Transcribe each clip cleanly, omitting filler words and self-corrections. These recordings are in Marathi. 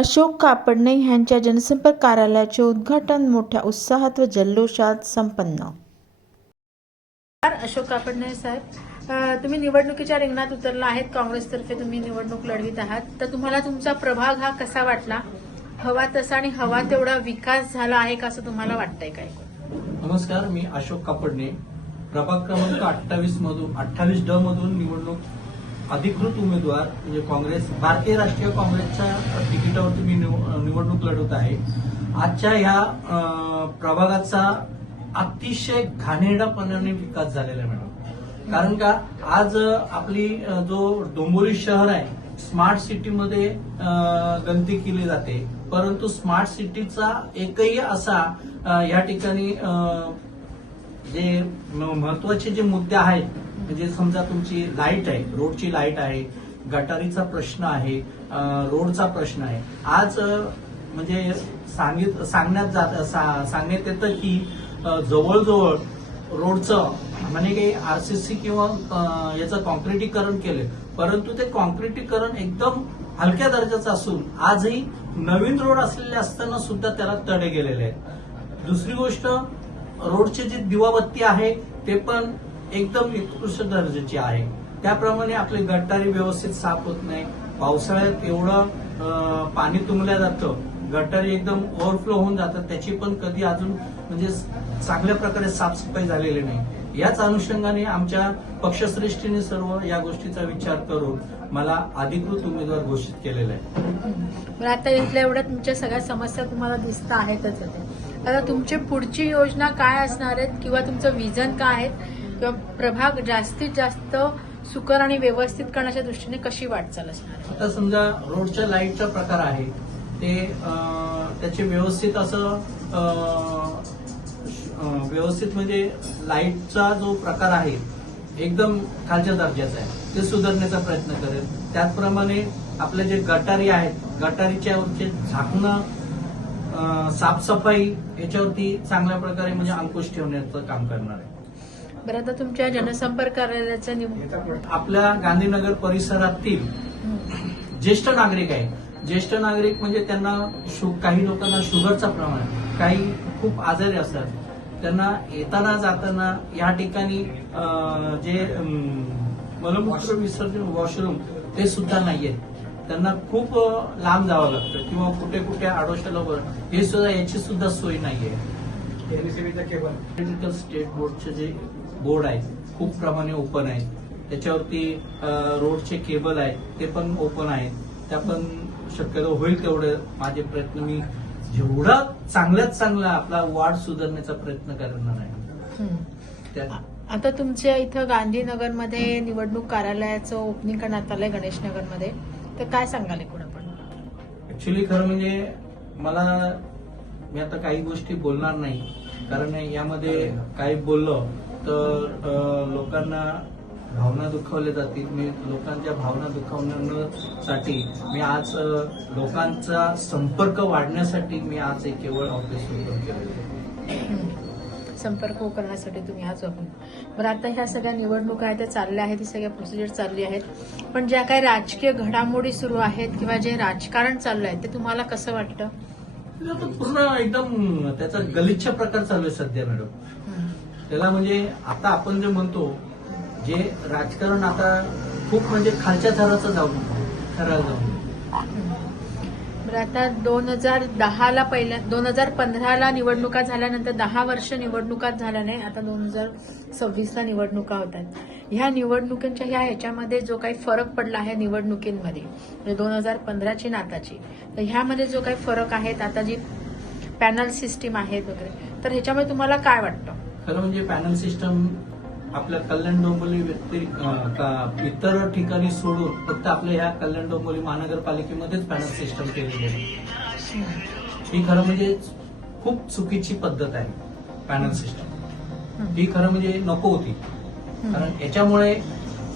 अशोक कापडणे यांच्या जनसंपर्क कार्यालयाचे उद्घाटन मोठ्या उत्साहात व जल्लोषात संपन्न. अशोक कापडणे साहेब, तुम्ही निवडणुकीच्या रिंगणात उतरला आहेत. काँग्रेसतर्फे तुम्ही निवडणूक लढवित आहात, तर तुम्हाला तुमचा प्रभाग हा कसा वाटला? हवा तसा आणि हवा तेवढा विकास झाला आहे का असं तुम्हाला वाटतंय काय? नमस्कार, मी अशोक कापडणे, प्रभाग क्रमांक 28 ड मधून निवडणूक अधिकृत उमेदवार म्हणजे भारतीय राष्ट्रीय काँग्रेसच्या तिकिटावरती मी निवडणूक लढवत आहे. आजच्या ह्या प्रभागाचा अतिशय घाणेरडापणाने विकास झालेला आहे मॅडम. कारण का आज आपली जो डोंबिवली शहर आहे, स्मार्ट सिटीमध्ये गणती केली जाते, परंतु स्मार्ट सिटीचा एकही असा या ठिकाणी जे महत्वाचे जे मुद्दे आहेत, म्हणजे समजा तुमची लाईट आहे, रोडची लाईट आहे, गटारीचा प्रश्न आहे, रोडचा प्रश्न आहे. आज म्हणजे सांगण्यात येतं की जवळजवळ रोडचं म्हणजे काही आरसीसी किंवा याचं कॉन्क्रिटीकरण केलं, परंतु ते कॉन्क्रिटीकरण एकदम हलक्या दर्जाचं असून आजही नवीन रोड असलेले असताना सुद्धा त्याला तडे गेलेले आहेत. दुसरी गोष्ट, रोडचे जे दिवाबत्ती आहे ते पण एकदम निकृष्ट दर्जाची आहे. त्याप्रमाणे आपले गटारी व्यवस्थित साफ होत नाही. पावसाळ्यात एवढं पाणी तुंबल्या जातं, गटारी एकदम ओव्हरफ्लो होऊन जातात, त्याची पण कधी अजून म्हणजे चांगल्या प्रकारे साफसफाई झालेली नाही. याच अनुषंगाने आमच्या पक्षश्रेष्ठीने सर्व या गोष्टीचा विचार करून मला अधिकृत उमेदवार घोषित केलेला आहे. आता इथल्या एवढ्या तुमच्या सगळ्या समस्या तुम्हाला दिसत आहेतच. आता तुमची पुढची योजना काय असणार आहेत किंवा तुमचं विजन काय आहे किंवा प्रभाग जास्तीत जास्त सुकर आणि व्यवस्थित करण्याच्या दृष्टीने कशी वाटचाल असणार आहे? आता समजा रोडच्या लाईटचा प्रकार आहे, ते त्याचे व्यवस्थित असं व्यवस्थित म्हणजे लाईटचा जो प्रकार आहे एकदम खालच्या दर्जाचा आहे, ते सुधारण्याचा प्रयत्न करेल. त्याचप्रमाणे आपले जे गटारी आहेत, गटारीच्या वरचे झाकणं, साफसफाई याच्यावरती चांगल्या प्रकारे म्हणजे अंकुश ठेवण्याचं काम करणार आहे. बरं, आता तुमच्या जनसंपर्क कार्यालयाचं आपल्या गांधीनगर परिसरातील ज्येष्ठ नागरिक आहे. ज्येष्ठ नागरिक म्हणजे त्यांना काही लोकांना शुगरचा प्रमाण, काही खूप आजारी असतात, त्यांना येताना जाताना या ठिकाणी जे मलमूत्र विसर्जन वॉशरूम ते सुद्धा नाहीये. त्यांना खूप लांब जावं लागतं किंवा कुठे कुठे आडोशाला हे सुद्धा याची सुद्धा सोय नाहीये. इलेक्ट्रिकल स्टेट बोर्डचे जे बोर्ड आहेत खूप प्रमाणे ओपन आहेत, त्याच्यावरती रोडचे केबल आहेत ते पण ओपन आहेत. त्या पण शक्यतो होईल तेवढे माझे प्रयत्न, मी जेवढा चांगल्यात चांगला आपला वार्ड सुधारण्याचा प्रयत्न करणार आहे. आता तुमच्या इथं गांधीनगरमध्ये निवडणूक कार्यालयाचं ओपनिंग करण्यात आलंय गणेशनगरमध्ये, तर काय सांगाल एकूण आपण? ऍक्च्युली खरं म्हणजे मी आता काही गोष्टी बोलणार नाही, कारण यामध्ये काही बोललो तर लोकांना भावना दुखावल्या जातील. मी लोकांच्या भावना दुखावण्यासाठी मी आज लोकांचा संपर्क वाढण्यासाठी मी आज एक केवळ ऑफिस ओपन केलेलं आहे. संपर्क करण्यासाठी तुम्ही आज ओपन. बरं, आता ह्या सगळ्या निवडणुका आहेत त्या चालल्या आहेत, ही सगळ्या प्रोसिजर चालली आहेत, पण ज्या काही राजकीय घडामोडी सुरू आहेत किंवा जे राजकारण चाललं आहे ते तुम्हाला कसं वाटतं? पूर्ण एकदम त्याचा गलिच्छ प्रकार चालू आहे सध्या मॅडम. त्याला म्हणजे आता आपण जे म्हणतो, जे राजकारण आता खूप म्हणजे खालच्या थराचं ठरायला जाऊन. बरं, आता 2015ला निवडणुका झाल्यानंतर 10 वर्ष निवडणुकाच झाल्या नाही. आता 2026ला निवडणुका होतात. ह्या निवडणुकांच्या ह्याच्यामध्ये जो काही फरक पडला आहे निवडणुकींमध्ये, म्हणजे 2015ची आणि आताची, तर ह्यामध्ये जो काही फरक आहे, आता जी पॅनल सिस्टीम आहे वगैरे, तर ह्याच्यामध्ये तुम्हाला काय वाटतं? खरं म्हणजे पॅनल सिस्टम आपल्या कल्याण डोंबिवली इतर ठिकाणी सोडून फक्त आपल्या ह्या कल्याण डोंबिवली महानगरपालिकेमध्येच पॅनल सिस्टम केलेली आहे. ही खरं म्हणजे खूप चुकीची पद्धत आहे. पॅनल सिस्टम ही खरं म्हणजे नको होती, कारण याच्यामुळे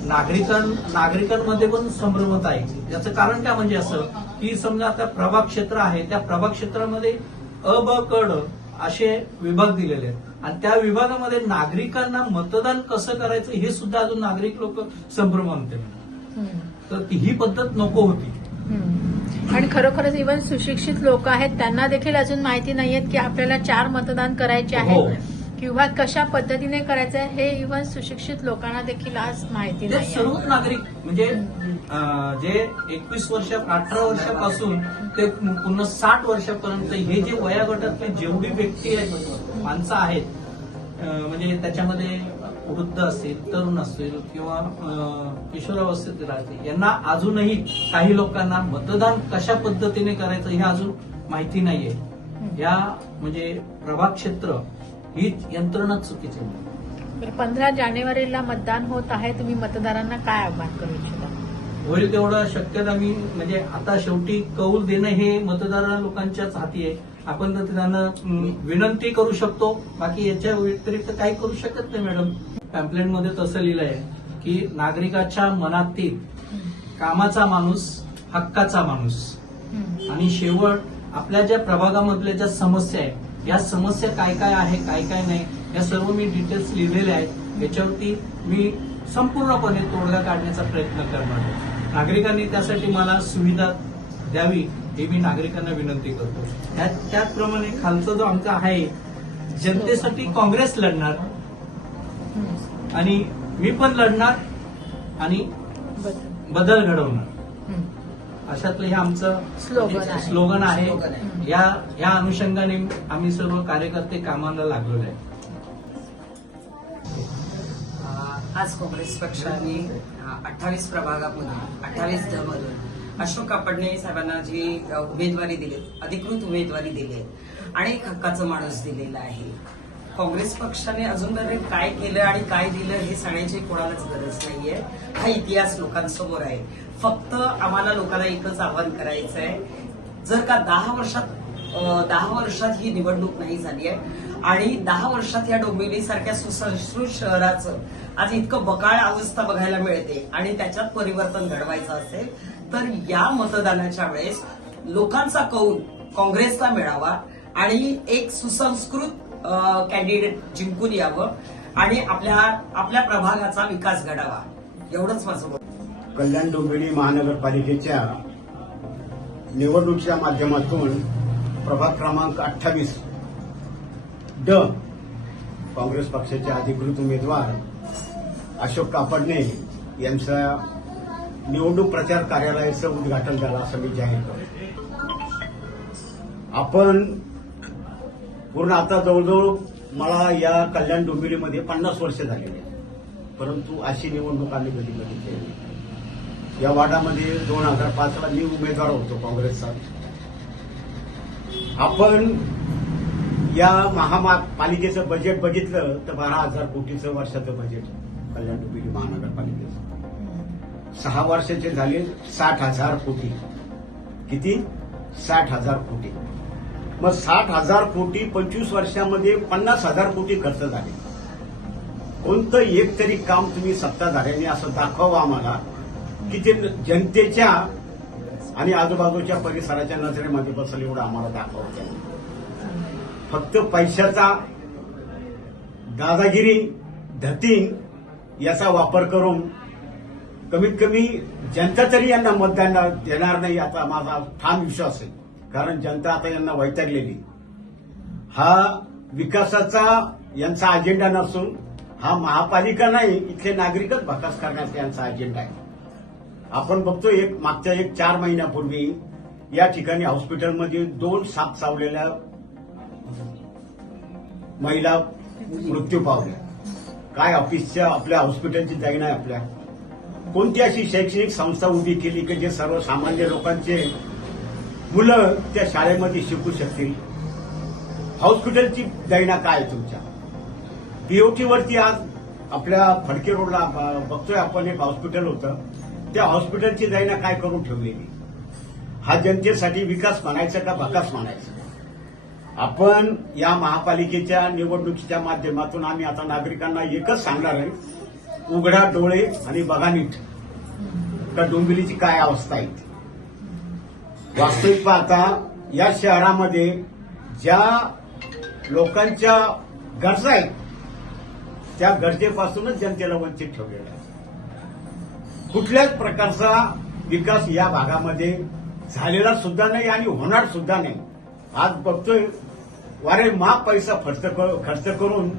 नागरिकांमध्ये पण संभ्रमता आहे. याचं कारण काय म्हणजे असं की समजा आता प्रभाग क्षेत्र आहे, त्या प्रभाग क्षेत्रामध्ये अ, ब, क, ड असे विभाग दिलेले आहेत आणि त्या विभागामध्ये नागरिकांना मतदान कसं करायचं हे सुद्धा अजून नागरिक लोक संभ्रमात. तर ही पद्धत नको होती. आणि खरोखरच इव्हन सुशिक्षित लोक आहेत त्यांना देखील अजून माहिती नाहीयेत की आपल्याला 4 मतदान करायचे हो. आहे किंवा कशा पद्धतीने करायचं आहे हे इव्हन सुशिक्षित लोकांना देखील आज माहिती ते नाही सर्व नागरिक म्हणजे जे 21 वर्ष 18 वर्षापासून ते पुन्हा 60 वर्षापर्यंत हे जे वयागटातले जेवढी व्यक्ती आहेत माणसं आहेत म्हणजे त्याच्यामध्ये वृद्ध असतील तरुण असतील किंवा किशोरावस्थेतील असतील यांना अजूनही काही लोकांना मतदान कशा पद्धतीने करायचं हे अजून माहिती नाहीये. या म्हणजे प्रभाग क्षेत्र ही यंत्रणा चुकीची आहे. 15 जानेवारीला मतदान होत आहे, तुम्ही मतदारांना काय आव्हान करू इच्छिता? होईल तेवढं शक्यता मी म्हणजे आता शेवटी कौल देणं हे मतदार लोकांच्याच हाती आहे. आपण तर त्यांना विनंती करू शकतो, बाकी याच्या व्यतिरिक्त काही करू शकत नाही. मॅडम पॅम्पलेटमध्ये तसं लिहिलं आहे की नागरिकाच्या मनातील कामाचा माणूस, हक्काचा माणूस आणि शेवट आपल्या ज्या प्रभागामधल्या ज्या समस्या आहेत या समस्या काय काय आहे काय काय नाही या सर्व मी डिटेल्स लिहिलेले आहेत. याच्यावरती मी संपूर्णपणे तोडगा काढण्याचा प्रयत्न करणार आहे. नागरिकांनी त्यासाठी मला सुविधा द्यावी हे मी नागरिकांना विनंती करतो. त्याचप्रमाणे खालचा जो आमचा आहे जनतेसाठी काँग्रेस लढणार आणि मी पण लढणार आणि बदल घडवणार अशातलं हे आमचं स्लोगन आहे. या अनुषंगाने आम्ही सर्व कार्यकर्ते कामाला लागलेलो आहे. आज काँग्रेस पक्षाने 28 प्रभागामधून 28 ड मधून अशोक कापडणे साहेबांना जी उमेदवारी दिली, अधिकृत उमेदवारी दिली आणि एक हक्काचा माणूस दिलेला आहे. काँग्रेस पक्षाने अजूनपर्यंत काय केलं आणि काय दिलं हे सांगण्याची कोणालाच गरज नाहीये. हा इतिहास लोकांसमोर आहे. फक्त आम्हाला लोकांना एकच आवाहन करायचं आहे, जर का 10 वर्षात ही निवडणूक नाही झाली आहे आणि 10 वर्षात या डोंबिवली सारख्या सुसंस्कृत शहराचं आज इतकं बकाळ अवस्था बघायला मिळते आणि त्याच्यात परिवर्तन घडवायचं असेल तर या मतदानाच्या वेळेस लोकांचा कौल काँग्रेसला मिळावा आणि एक सुसंस्कृत कॅन्डिडेट जिंकून यावं आणि आपल्या प्रभागाचा विकास घडावा. एवढंच माझं बोलणं. कल्याण डोंबिवली महानगरपालिकेच्या निवडणुकीच्या माध्यमातून प्रभाग क्रमांक 28 ड काँग्रेस पक्षाचे अधिकृत उमेदवार अशोक कापडणे यांच्या निवडणूक प्रचार कार्यालयाचं उद्घाटन झालं असं मी जाहीर करतो. आपण पूर्ण आता जवळजवळ मला या कल्याण डोंबिवलीमध्ये 50 वर्ष झालेली आहेत, परंतु अशी निवडणूक आम्ही कधी बघितली नाही. या वार्डामध्ये 2005ला मी उमेदवार होतो काँग्रेसचा. आपण या महापालिकेचं बजेट बघितलं तर 12,000 कोटीचं वर्षाचं बजेट कल्याण डोंबिवली महानगरपालिकेचं. 6 वर्षाचे झाले 60,000 कोटी. किती? 60,000 कोटी. मग 60,000 कोटी 25 वर्षामध्ये 50,000 कोटी खर्च झाले. कोणतं एक तरी काम तुम्ही सत्ताधाऱ्यांनी असं दाखवावं आम्हाला की ते जनतेच्या आणि आजूबाजूच्या परिसराच्या नजरेमध्ये बसेल एवढं आम्हाला दाखवावं त्यांनी. फक्त पैशाचा दादागिरी धतीन याचा वापर करून कमीत कमी जनता तरी यांना मतदान देणार नाही आता माझा ठाम विश्वास आहे. कारण जनता आता यांना वैतागलेली. हा विकासाचा यांचा अजेंडा नसून हा महापालिका नाही, इथले नागरिकच भकास करण्याचा यांचा अजेंडा आहे. आपण बघतो मागच्या 4 महिन्यापूर्वी या ठिकाणी हॉस्पिटलमध्ये 2 साप चावलेल्या महिला मृत्यू पावल्या. काय ऑफिसच्या आपल्या हॉस्पिटलची जाई नाही. आपल्या कोणती अशी शैक्षणिक संस्था उभी केली की जे सर्वसामान्य लोकांचे मुलं त्या शाळेमध्ये शिकू शकतील? हॉस्पिटलची दैना काय तुमच्या? बीओटीवरती आज आपल्या फडके रोडला बघतोय आपण एक हॉस्पिटल होतं, त्या हॉस्पिटलची दैना काय करून ठेवलेली? हा जनतेसाठी विकास म्हणायचा का भकास म्हणायचा? आपण या महापालिकेच्या निवडणुकीच्या माध्यमातून आम्ही आता नागरिकांना एकच सांगणार आहे, उघडा डोळे आणि बघा नीट का डोंबिवलीची काय अवस्था आहे. वास्तविक पाहता या शहरामध्ये ज्या लोकांच्या गरजा आहेत त्या गरजेपासूनच जनतेला वंचित ठेवलेला आहे. कुठल्याच प्रकारचा विकास या भागामध्ये झालेला सुद्धा नाही आणि होणार सुद्धा नाही. आज बघतोय वारे माप पैसा खर्च करून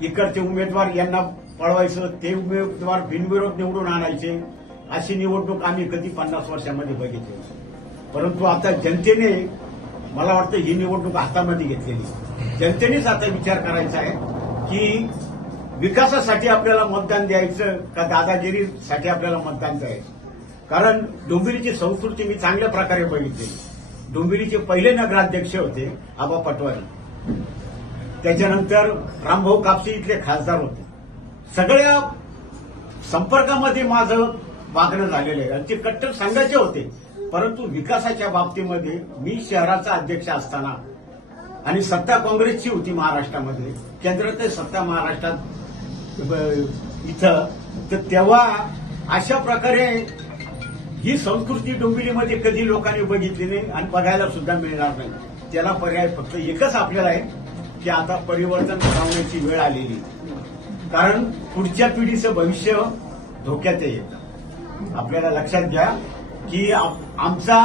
इकडचे उमेदवार यांना पळवायचं, ते उमेदवार बिनविरोध निवडून आणायचे. अशी निवडणूक आम्ही कधी 50 वर्षामध्ये बघितली. परंतु आता जनतेने, मला वाटतं ही निवडणूक हातामध्ये घेतलेली. जनतेनेच आता विचार करायचा आहे की विकासासाठी आपल्याला मतदान द्यायचं का दादागिरीसाठी आपल्याला मतदान द्यायचं. कारण डोंबिवलीची संस्कृती मी चांगल्या प्रकारे बघितली. डोंबिवलीचे पहिले नगराध्यक्ष होते आबा पटवारी, त्याच्यानंतर रामभाऊ कापसे इथले खासदार होते. सगळ्या संपर्कामध्ये माझं वागणं झालेलं आहे आणि ते कट्टर संघाचे होते. परंतु विकासाच्या बाबतीमध्ये मी शहराचा अध्यक्ष असताना आणि सत्ता काँग्रेसची होती महाराष्ट्रामध्ये, केंद्रात सत्ता महाराष्ट्रात इथं, तर तेव्हा अशा प्रकारे ही संस्कृती डोंबिवलीमध्ये कधी लोकांनी बघितली नाही आणि बघायला सुद्धा मिळणार नाही. त्याला पर्याय फक्त एकच आपल्याला आहे की आता परिवर्तन लावण्याची वेळ आलेली. कारण पुढच्या पिढीचं भविष्य धोक्यात येतं. आपल्याला लक्षात घ्या की आमचा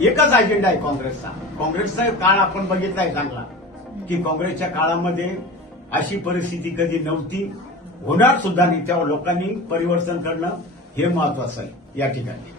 एकच अजेंडा आहे काँग्रेसचा काळ आपण बघितलाय चांगला, की काँग्रेसच्या काळामध्ये अशी परिस्थिती कधी नव्हती, होणार सुद्धा नाही. तेव्हा लोकांनी परिवर्तन करणं हे महत्वाचं आहे या ठिकाणी.